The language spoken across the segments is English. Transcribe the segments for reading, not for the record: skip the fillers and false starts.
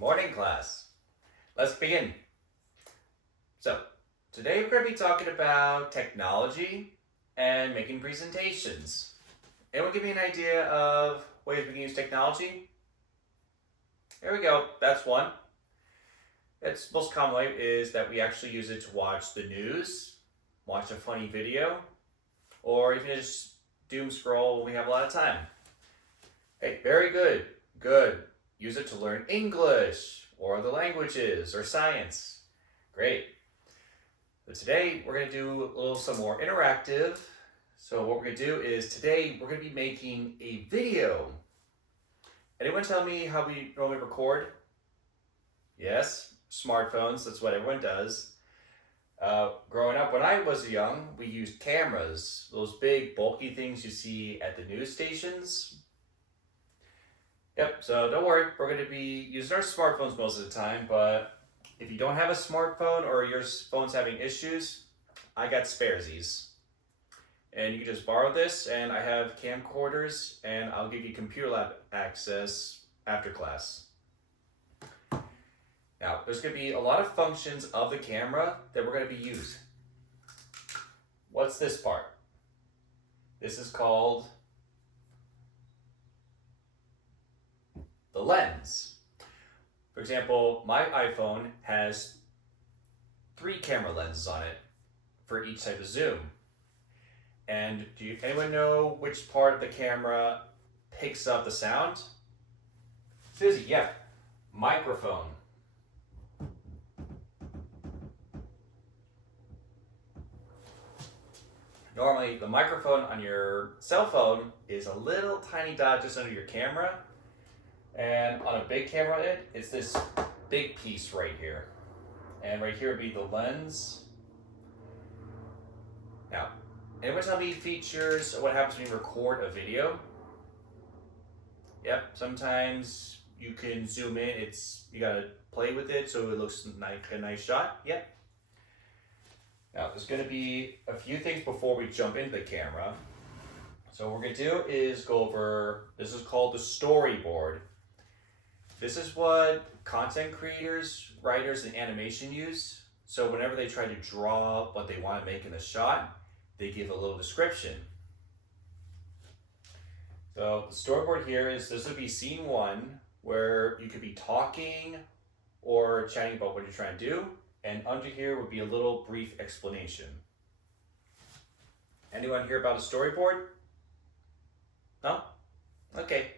Morning class. Let's begin. So, today we're going to be talking about technology and making presentations. And we'll give you an idea of ways we can use technology. There we go. That's one. It's most common way is that we actually use it to watch the news, watch a funny video, or even just doom scroll when we have a lot of time. Hey, very good. Good. Use it to learn English or other languages or science. Great. But today we're going to do some more interactive. So what we're going to do is today we're going to be making a video. Anyone tell me how we normally record? Yes, smartphones. That's what everyone does. Growing up, when I was young, we used cameras. Those big bulky things you see at the news stations. Yep, so don't worry, we're going to be using our smartphones most of the time, but if you don't have a smartphone or your phone's having issues, I got sparesies. And you can just borrow this, and I have camcorders, and I'll give you computer lab access after class. Now, there's going to be a lot of functions of the camera that we're going to be using. What's this part? This is called the lens. For example, my iPhone has 3 camera lenses on it for each type of zoom. And do anyone know which part of the camera picks up the sound? Susie, yeah, microphone. Normally, the microphone on your cell phone is a little tiny dot just under your camera. And on a big camera, it's this big piece right here. And right here would be the lens. Now, anyone tell me features of what happens when you record a video? Yep, sometimes you can zoom in. You gotta play with it so it looks like a nice shot. Yep. Now, there's gonna be a few things before we jump into the camera. So what we're gonna do is go over, this is called the storyboard. This is what content creators, writers, and animation use. So whenever they try to draw what they want to make in the shot, they give a little description. So the storyboard here is, this would be scene 1, where you could be talking or chatting about what you're trying to do. And under here would be a little brief explanation. Anyone hear about a storyboard? No? Okay.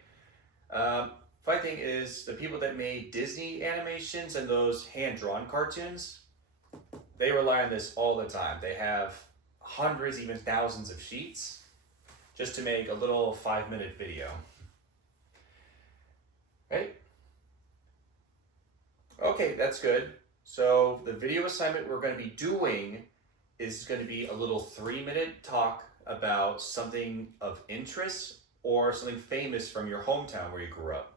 Funny thing is, the people that made Disney animations and those hand-drawn cartoons, they rely on this all the time. They have hundreds, even thousands of sheets just to make a little 5-minute video. Right? Okay, that's good. So the video assignment we're going to be doing is going to be a little 3-minute talk about something of interest or something famous from your hometown where you grew up.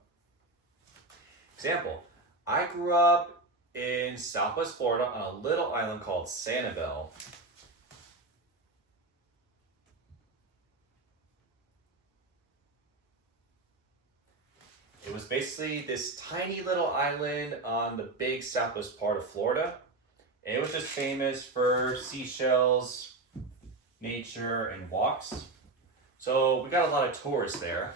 Example, I grew up in Southwest Florida on a little island called Sanibel. It was basically this tiny little island on the big southwest part of Florida. And it was just famous for seashells, nature, and walks. So we got a lot of tourists there.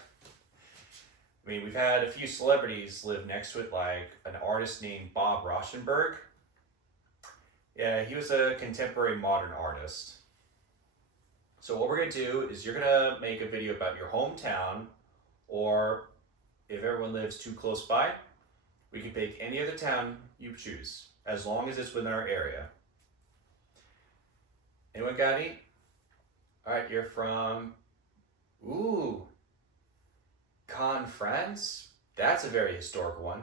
I mean, we've had a few celebrities live next to it, like an artist named Bob Rauschenberg. Yeah, he was a contemporary modern artist. So what we're going to do is you're going to make a video about your hometown, or if everyone lives too close by, we can pick any other town you choose, as long as it's within our area. Anyone got any? All right, you're from, Caen, France? That's a very historical one.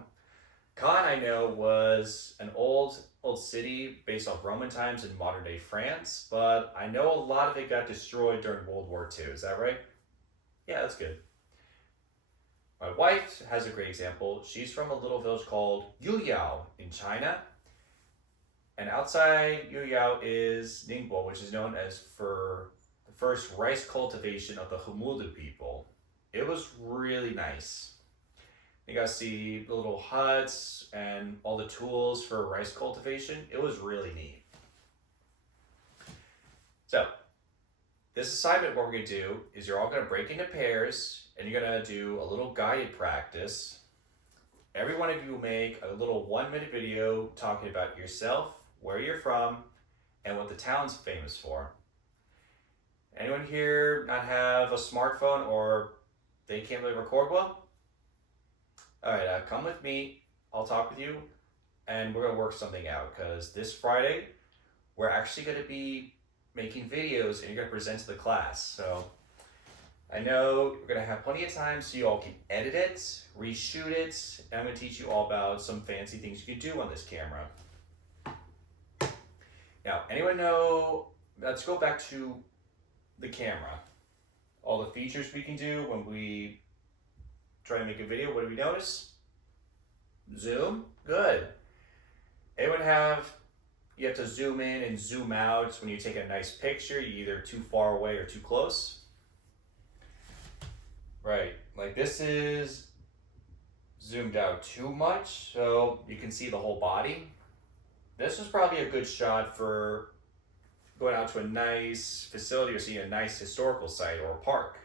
Caen, I know, was an old city based off Roman times in modern day France, but I know a lot of it got destroyed during World War II. Is that right? Yeah, that's good. My wife has a great example. She's from a little village called Yuyao in China. And outside Yuyao is Ningbo, which is known as for the first rice cultivation of the Humudu people. It was really nice. You got to see the little huts and all the tools for rice cultivation. It was really neat. So, this assignment, what we're going to do is you're all going to break into pairs and you're going to do a little guided practice. Every one of you will make a little 1-minute video talking about yourself, where you're from, and what the town's famous for. Anyone here not have a smartphone or they can't really record well? All right, come with me. I'll talk with you and we're going to work something out because this Friday we're actually going to be making videos and you're going to present to the class. So I know you're going to have plenty of time so you all can edit it, reshoot it, and I'm going to teach you all about some fancy things you can do on this camera. Now, anyone know, let's go back to the camera. All the features we can do when we try to make a video. What do we notice? Zoom, good. Anyone you have to zoom in and zoom out when you take a nice picture, you're either too far away or too close. Right, like this is zoomed out too much, so you can see the whole body. This is probably a good shot for going out to a nice facility or seeing a nice historical site or a park.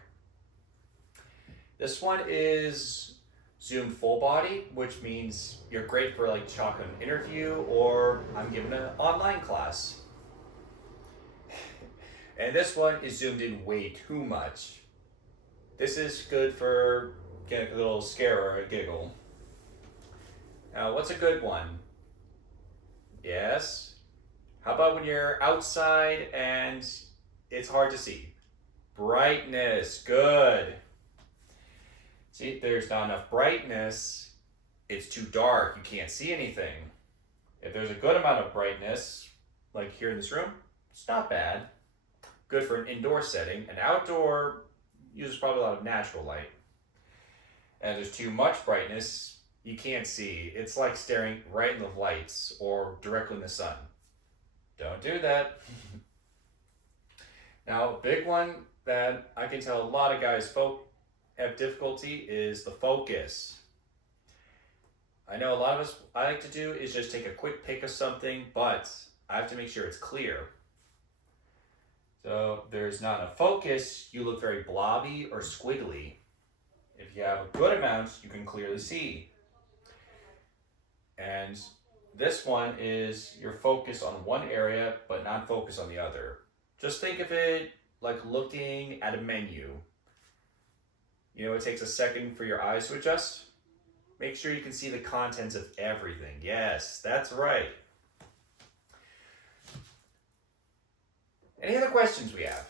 This one is zoomed full body, which means you're great for like talking an interview or I'm giving an online class. And this one is zoomed in way too much. This is good for getting a little scare or a giggle. Now, what's a good one? Yes. How about when you're outside and it's hard to see? Brightness, good. See, if there's not enough brightness, it's too dark, you can't see anything. If there's a good amount of brightness, like here in this room, it's not bad. Good for an indoor setting. An outdoor uses probably a lot of natural light. And if there's too much brightness, you can't see. It's like staring right in the lights or directly in the sun. Don't do that. Now, a big one that I can tell a lot of guys have difficulty is the focus. I know a lot of us, I like to do is just take a quick pic of something, but I have to make sure it's clear. So if there's not enough focus, you look very blobby or squiggly. If you have a good amount, you can clearly see. And this one is you're focused on one area, but not focused on the other. Just think of it like looking at a menu. You know, it takes a second for your eyes to adjust. Make sure you can see the contents of everything. Yes, that's right. Any other questions we have?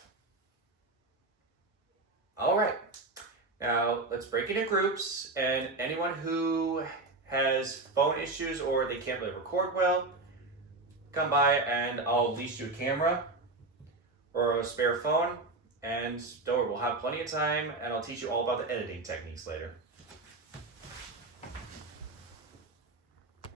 All right. Now, let's break into groups, and anyone who has phone issues or they can't really record well, come by and I'll lease you a camera or a spare phone, and don't worry, we'll have plenty of time and I'll teach you all about the editing techniques later.